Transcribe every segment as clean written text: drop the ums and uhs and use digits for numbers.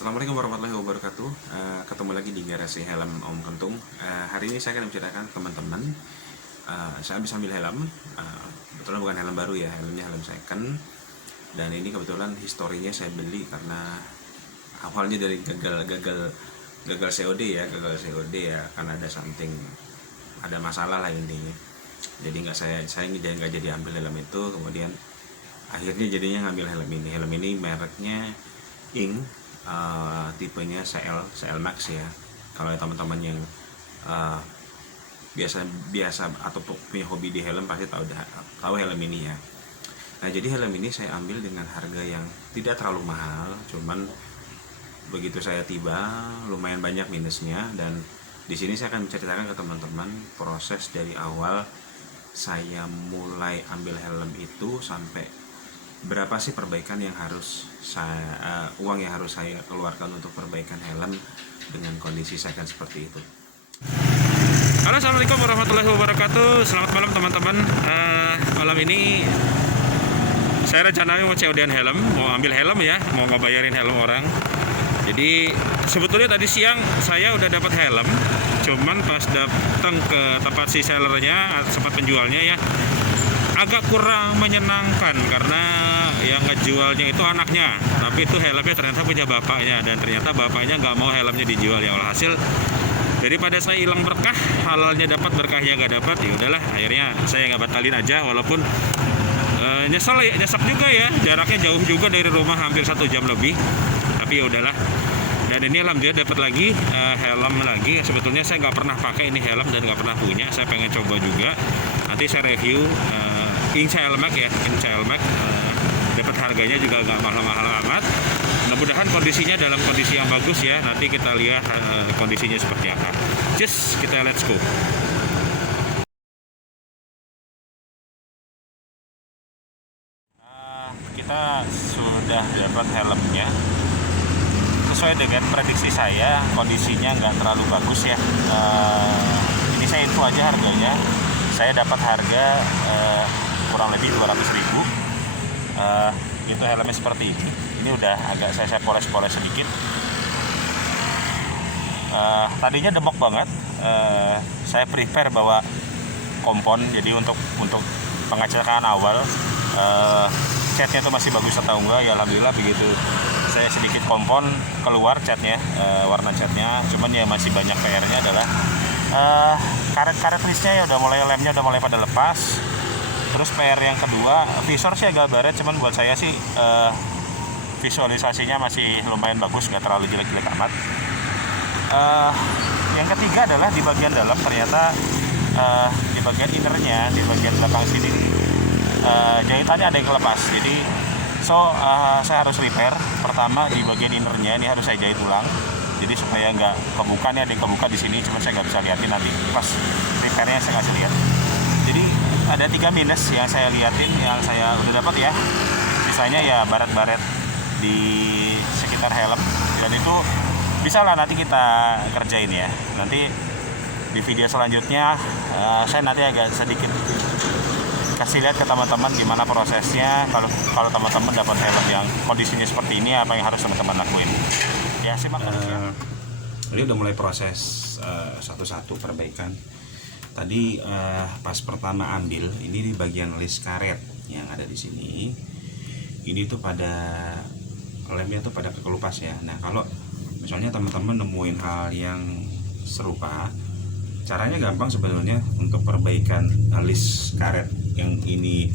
Assalamualaikum warahmatullahi wabarakatuh. Ketemu lagi di garasi helm Om Kentung. Hari ini saya akan menceritakan teman-teman. Saya habis ambil helm. Kebetulan bukan helm baru ya, helmnya helm second. Dan ini kebetulan historinya saya beli karena awalnya dari gagal COD ya, karena ada something, ada masalah lah intinya. Jadi saya nggak jadi ambil helm itu. Kemudian akhirnya jadinya ngambil helm ini. Helm ini mereknya Ing, tipenya CL Max ya. Kalau teman-teman yang biasa atau punya hobi di helm pasti tahu helm ini ya. Nah, jadi helm ini saya ambil dengan harga yang tidak terlalu mahal, cuman begitu saya tiba lumayan banyak minusnya. Dan di sini saya akan menceritakan ke teman-teman proses dari awal saya mulai ambil helm itu sampai berapa sih perbaikan yang harus uang yang harus saya keluarkan untuk perbaikan helm dengan kondisi second seperti itu. Halo, assalamualaikum warahmatullahi wabarakatuh. Selamat malam teman-teman. Malam ini saya rencananya mau COD-an helm, mau ambil helm ya, mau ngebayarin helm orang. Jadi sebetulnya tadi siang saya udah dapat helm, cuman pas datang ke tempat si sellernya, tempat penjualnya ya, agak kurang menyenangkan karena yang ngejualnya itu anaknya, tapi itu helmnya ternyata punya bapaknya, dan ternyata bapaknya nggak mau helmnya dijual ya. Alhasil daripada saya hilang berkah, halalnya dapat, berkahnya nggak dapat, ya udahlah, akhirnya saya nggak batalin aja. Walaupun nyesek juga ya, jaraknya jauh juga dari rumah, hampir 1 jam lebih, tapi ya udahlah. Dan ini alhamdulillah dapat lagi helm lagi. Sebetulnya saya nggak pernah pakai ini helm dan nggak pernah punya, saya pengen coba juga. Nanti saya review Ing CL Max ya, Ing CL Max. Dapat harganya juga nggak mahal-mahal amat. Mudah-mudahan kondisinya dalam kondisi yang bagus ya. Nanti kita lihat kondisinya seperti apa. Just kita let's go. Kita sudah dapat helmnya. Sesuai dengan prediksi saya, kondisinya nggak terlalu bagus ya. Ini saya info aja harganya. Saya dapat harga kurang lebih 200.000. Itu helmnya seperti ini. Ini udah agak saya poles-poles sedikit. Tadinya demok banget. Saya prepare bawa kompon, jadi untuk pengecekan awal catnya itu masih bagus atau enggak ya. Alhamdulillah begitu saya sedikit kompon keluar catnya, warna catnya. Cuman ya masih banyak PR-nya adalah karet-karet listnya ya udah mulai, lemnya udah mulai pada lepas. Terus PR yang kedua, visor sih agak baret, cuman buat saya sih visualisasinya masih lumayan bagus, nggak terlalu jelek-jelek amat. Yang ketiga adalah di bagian dalam, ternyata di bagian innernya, di bagian belakang sini jahitannya ada yang kelepas. Jadi saya harus repair. Pertama di bagian innernya ini harus saya jahit ulang. Jadi supaya nggak kebuka, nih ada yang kebuka di sini, cuma saya nggak bisa liatin, nanti pas repairnya saya kasih lihat. Jadi ada 3 minus yang saya liatin, yang saya udah dapat ya. Sisanya ya baret-baret di sekitar helm, dan itu bisa lah nanti kita kerjain ya. Nanti di video selanjutnya saya nanti agak sedikit kasih lihat ke teman-teman gimana prosesnya kalau teman-teman dapat helm yang kondisinya seperti ini, apa yang harus teman-teman lakuin. Ya, simak terus ya. Ini udah mulai proses satu-satu perbaikan. Tadi pas pertama ambil, ini di bagian list karet yang ada di sini. Ini tuh pada lemnya tuh pada kekelupas ya. Nah, kalau misalnya teman-teman nemuin hal yang serupa, caranya gampang sebenarnya untuk perbaikan list karet yang ini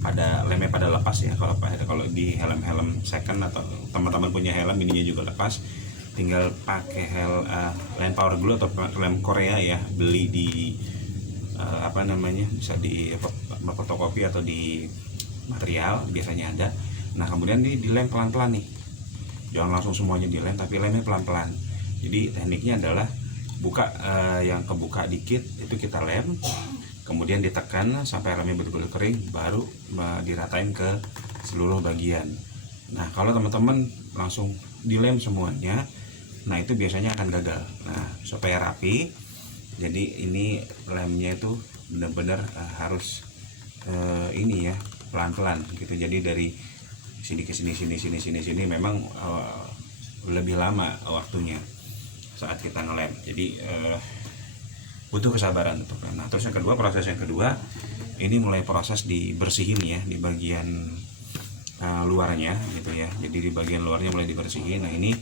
pada lemnya pada lepas ya. Kalau di helm-helm second atau teman-teman punya helm ininya juga lepas, tinggal pakai lem power glue atau lem Korea ya, beli di bisa di fotokopi atau di material biasanya ada. Nah, kemudian ini dilem pelan-pelan nih, jangan langsung semuanya dilem, tapi lemnya pelan-pelan. Jadi tekniknya adalah buka yang kebuka dikit itu kita lem, kemudian ditekan sampai lemnya betul-betul kering, baru diratain ke seluruh bagian. Nah, kalau teman-teman langsung dilem semuanya, nah itu biasanya akan gagal. Nah, supaya rapi, jadi ini lemnya itu benar-benar harus ini ya, pelan-pelan gitu. Jadi dari sini ke sini memang lebih lama waktunya saat kita ngelem. Jadi butuh kesabaran untuk lem. Nah, terus yang kedua, proses yang kedua ini mulai proses dibersihin ya di bagian luarnya gitu ya. Jadi di bagian luarnya mulai dibersihin. Nah, ini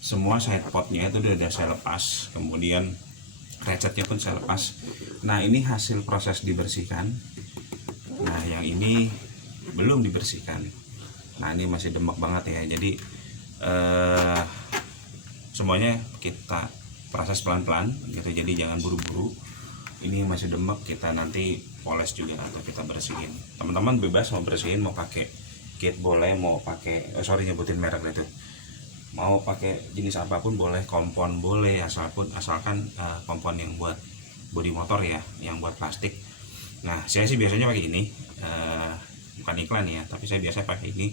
semua side potnya itu udah saya lepas, kemudian ratchetnya pun saya lepas. Nah, ini hasil proses dibersihkan. Nah, yang ini belum dibersihkan. Nah, ini masih demek banget ya. Jadi semuanya kita proses pelan-pelan gitu, jadi jangan buru-buru. Ini masih demek, kita nanti poles juga atau kita bersihin. Teman-teman bebas mau bersihin, mau pakai kit boleh, mau pakai nyebutin merek itu, mau pakai jenis apapun boleh, kompon boleh, asalkan kompon yang buat bodi motor ya, yang buat plastik. Nah, saya sih biasanya pakai ini, bukan iklan ya, tapi saya biasa pakai ini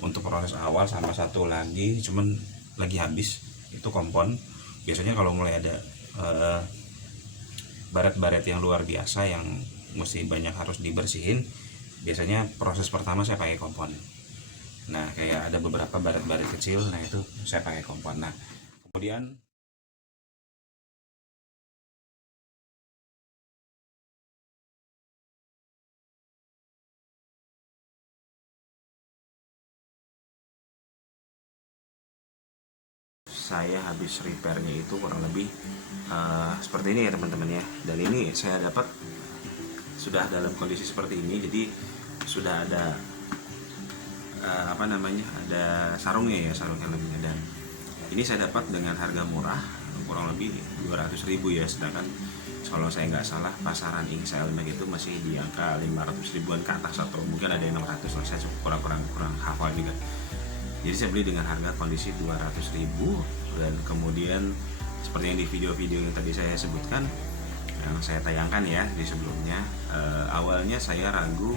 untuk proses awal. Sama satu lagi cuman lagi habis, itu kompon. Biasanya kalau mulai ada baret-baret yang luar biasa yang mesti banyak harus dibersihin, biasanya proses pertama saya pakai kompon. Nah, kayak ada beberapa baret-baret kecil, nah itu saya pakai kompon. Nah, kemudian saya habis repairnya itu kurang lebih seperti ini ya teman-teman ya. Dan ini saya dapat sudah dalam kondisi seperti ini, jadi sudah ada ada sarungnya ya, sarung helmnya. Dan ini saya dapat dengan harga murah, kurang lebih 200.000 ya, sedangkan kalau saya nggak salah pasaran XL Max itu masih di angka 500 ribuan ke atas, atau mungkin ada yang 600 lah, saya kurang hafal juga. Jadi saya beli dengan harga kondisi 200.000. Dan kemudian seperti yang di video-video yang tadi saya sebutkan, yang saya tayangkan ya di sebelumnya, awalnya saya ragu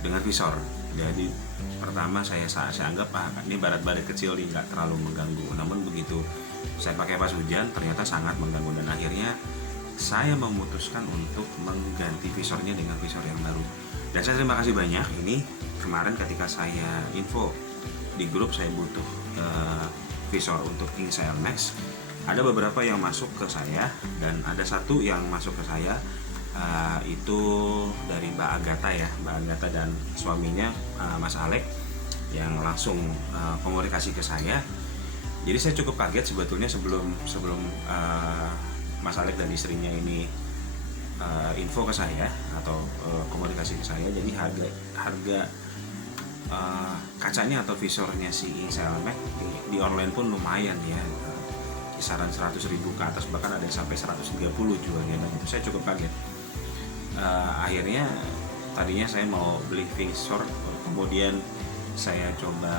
dengan visor. Jadi pertama saya anggap ini baret-baret kecil nih, nggak terlalu mengganggu. Namun begitu saya pakai pas hujan, ternyata sangat mengganggu, dan akhirnya saya memutuskan untuk mengganti visornya dengan visor yang baru. Dan saya terima kasih banyak, ini kemarin ketika saya info di grup saya butuh visor untuk XL Max, ada beberapa yang masuk ke saya, dan ada satu yang masuk ke saya itu dari Mbak Agatha ya, Mbak Agatha dan suaminya Mas Alek, yang langsung komunikasi ke saya. Jadi saya cukup kaget sebetulnya sebelum Mas Alek dan istrinya ini info ke saya atau komunikasi ke saya. Jadi harga kacanya atau visornya si XL Max di online pun lumayan ya, kisaran 100.000 ke atas, bahkan ada yang sampai 130 jualnya. Dan itu saya cukup kaget. Akhirnya tadinya saya mau beli visor, kemudian saya coba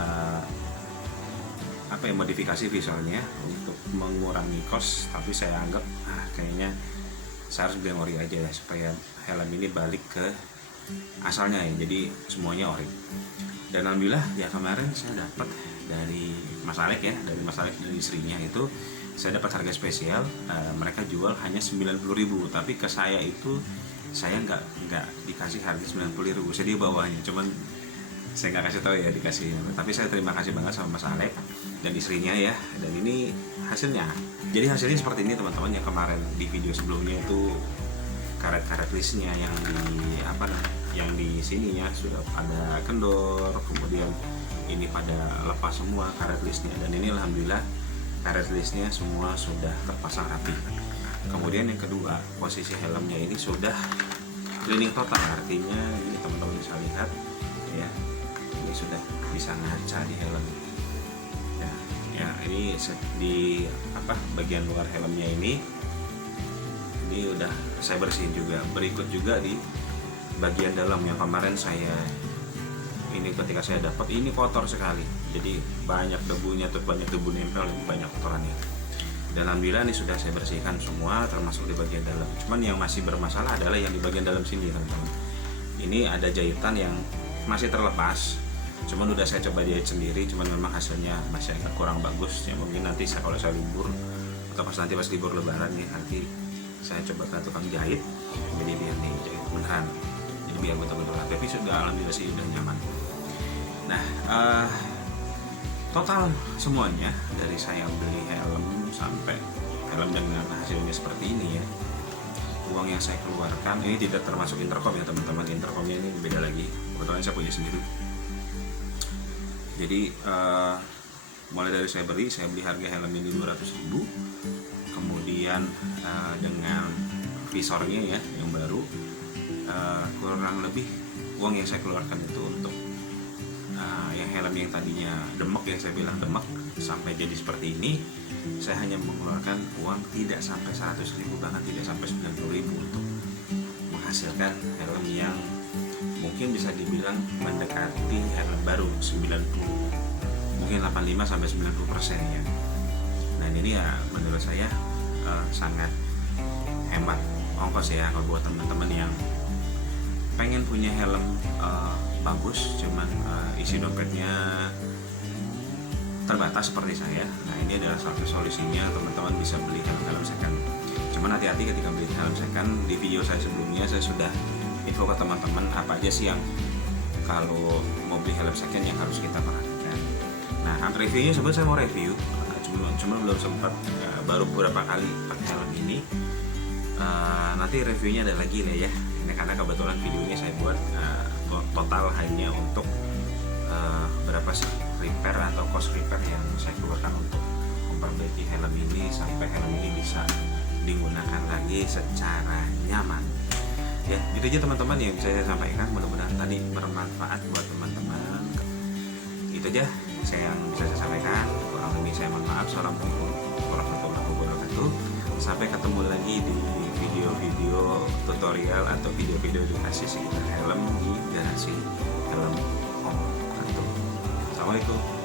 modifikasi visornya untuk mengurangi cost, tapi saya anggap kayaknya saya harus beli yang ori aja ya, supaya helm ini balik ke asalnya ya, jadi semuanya ori. Dan alhamdulillah ya, kemarin saya dapat dari Mas Alek ya, dari Mas Alek dan istrinya itu saya dapat harga spesial. Mereka jual hanya 90.000, tapi ke saya itu saya nggak dikasih harga 90.000, saya di bawahnya, cuman saya nggak kasih tahu ya dikasih. Tapi saya terima kasih banget sama Mas Alek dan istrinya ya. Dan ini hasilnya, jadi hasilnya seperti ini teman-teman. Yang kemarin di video sebelumnya itu karet-karet listnya yang di sininya sudah ada kendor, kemudian ini pada lepas semua karet listnya. Dan ini alhamdulillah karet listnya semua sudah terpasang rapi. Kemudian yang kedua, posisi helmnya ini sudah cleaning total, artinya ini teman-teman bisa lihat ya, ini sudah bisa ngaca di helm ya. Ini di bagian luar helmnya ini udah saya bersihin juga. Berikut juga di bagian dalam yang kemarin saya ini ketika saya dapat ini kotor sekali, jadi banyak debunya, tuh banyak debu nempel, banyak kotorannya. Dan alhamdulillah ini sudah saya bersihkan semua, termasuk di bagian dalam. Cuman yang masih bermasalah adalah yang di bagian dalam sini teman-teman. Ini ada jahitan yang masih terlepas, cuman udah saya coba jahit sendiri, cuman memang hasilnya masih agak kurang bagus ya. Mungkin nanti kalau saya libur atau pas libur lebaran nih, nanti saya coba ke tukang jahit, jadi biar dijahit beneran, jadi biar betul-betul. Tapi sudah alhamdulillah sih udah nyaman. Nah, total semuanya dari saya beli helm sampai helm dengan hasilnya seperti ini ya, uang yang saya keluarkan ini tidak termasuk intercom ya teman-teman. Intercomnya ini beda lagi, kebetulan saya punya sendiri. Jadi mulai dari saya beli harga helm ini 200.000, kemudian dengan visornya ya yang baru, kurang lebih uang yang saya keluarkan itu untuk yang helm yang tadinya demek ya, saya bilang demek, sampai jadi seperti ini, saya hanya mengeluarkan uang tidak sampai 100.000, bahkan tidak sampai 90.000 untuk menghasilkan helm yang mungkin bisa dibilang mendekati helm baru 90, mungkin 85 sampai 90% ya. Nah ini ya menurut saya sangat hemat ongkos ya kalau buat teman-teman yang pengen punya helm bagus, cuman isi dompetnya terbatas seperti saya. Nah ini adalah satu solusinya, teman-teman bisa beli helm second. Cuman hati-hati ketika beli helm second. Di video saya sebelumnya saya sudah info ke teman-teman apa aja sih yang kalau mau beli helm second yang harus kita perhatikan. Nah reviewnya sebenarnya saya mau review, cuma belum sempat, baru beberapa kali pakai helm ini. Nanti reviewnya ada lagi lah ya. Ini karena kebetulan videonya saya buat total hanya untuk berapa sih repair atau cost repair yang saya keluarkan untuk memperbaiki helm ini sampai helm ini bisa digunakan lagi secara nyaman. Ya, itu aja teman-teman yang bisa saya sampaikan. Mudah-mudahan tadi bermanfaat buat teman-teman. Itu aja yang bisa saya sampaikan. Kurang lebih saya mohon maaf. Assalamualaikum warahmatullahi wabarakatuh. Sampai ketemu lagi di video-video tutorial atau video-video edukasi sekitar helm di Garasi Helm Om Kartu. Assalamualaikum.